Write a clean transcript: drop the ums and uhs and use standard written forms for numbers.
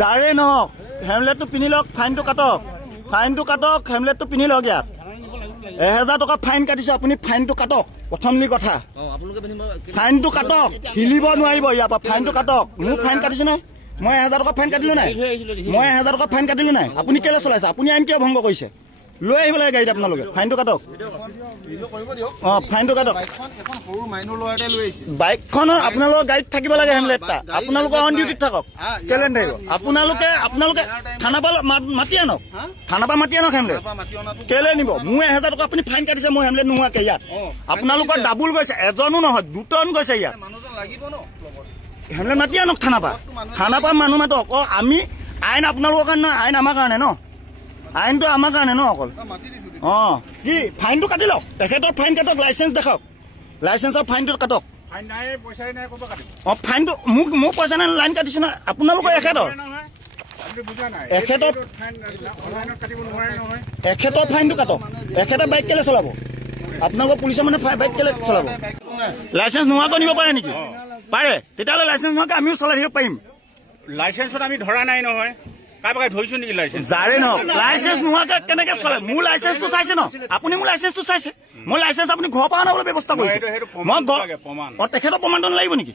যাৰে নহওক হেমলেটটো পিন্ধি লওক, ফাইনটো কাটক, হেমলেটটো পিন্ধি লওক। ইয়াত 1000 টকা ফাইন কাটিছে, আপুনি ফাইনটো কাটক। প্ৰথমলি কথা ফাইনটো কাটক, হিলিব নোৱাৰিব ইয়াৰ পৰা। ফাইনটো কাটক। মোৰ ফাইন কাটিছে নহয়, মই 1000 টকা ফাইন কাটিলো নাই, আপুনি কেলে চলাইছে? আপুনি আইন কিয় ভংগ কৰিছে? লৈ আহিব লাগে গাড়ীত আপোনালোকে। ফাইনটো কাটক। ফাইনটো কাটক। বাইকখনৰ আপোনালোকৰ গাড়ীত থাকিব লাগে হেমলেটটা। আপোনালোকে অন ডিউটিত থাকক, কেলে থাকিব? আপোনালোকে থানাৰ পৰা মাতি আনক, হেমলেট কেলে নিব? মোৰ 1000 টকা আপুনি ফাইন কাটিছে, মোৰ হেমলেট নোহোৱাকে। ইয়াত আপোনালোকৰ ডাবুল গৈছে, এজনো নহয় 2টন গৈছে। ইয়াত হেমলেট মাতি আনক থানাৰ পৰা মানুহ মাতক। আমি আইন আপোনালোকৰ কাৰণে নহয়, আইন আমাৰ কাৰণে ন, আইনটো আমাৰ কাৰণে ন অকল। কি ফাইনটো কাটি লওক, তেখেতৰ ফাইন কাটক, লাইচেন্স দেখাওক, লাইচেন্সৰ ফাইনটো কাটক। ফাইনটো মোক পইচা নাই, লাইন কাটিছো নহয়। আপোনালোকৰ এখেতৰ ফাইনটো কাটক। এখেতে বাইক কেলে চলাব? আপোনালোকৰ পুলিচৰ মানে বাইক কেলে চলাব? লাইচেন্স নোহোৱাকৈ নিব পাৰে নেকি? পাৰে, তেতিয়াহ'লে লাইচেন্স নোহোৱাকৈ আমিও চলাই থাকিব পাৰিম। লাইচেন্সত আমি ধৰা নাই নহয়, কাৰোবাক ধৰিছো নেকি লাইচেন্স? যাৰে নহওক লাইচেন্স নোহোৱাকে কেনেকে চলে? মোৰ লাইচেন্সটো চাইছে ন, আপুনি মোৰ লাইচেন্সটো চাইছে। মোৰ লাইচেন্স আপুনি ঘৰৰ পৰা আনাবলৈ ব্যৱস্থা কৰিছে। মই তেখেতৰ প্ৰমাণটো লাগিব নেকি?